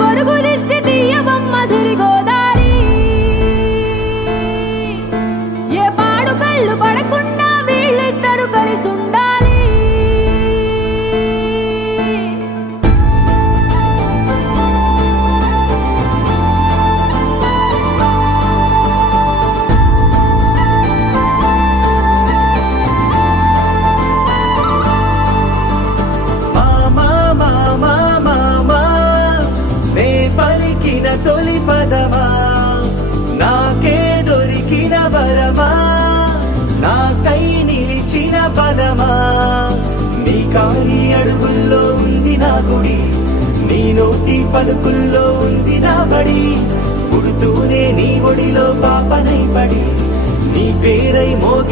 పొరుగు దిష్టి తీయవమ్మ సిరిగోదారి ఏ పాడు కళ్ళు పడకుండా వీళ్ళిద్దరు కలిసి ఉండాలి తొలి పదమా నాకే దొరికిన వరమా నాకై నిలిచిన పదమా నీ కాలి అడుగుల్లో ఉంది నా గుడి నీ నోటి పలుకుల్లో ఉంది నా బడి పుడుతూనే నీ ఒడిలో పాపనై పడి నీ పేరై మోగి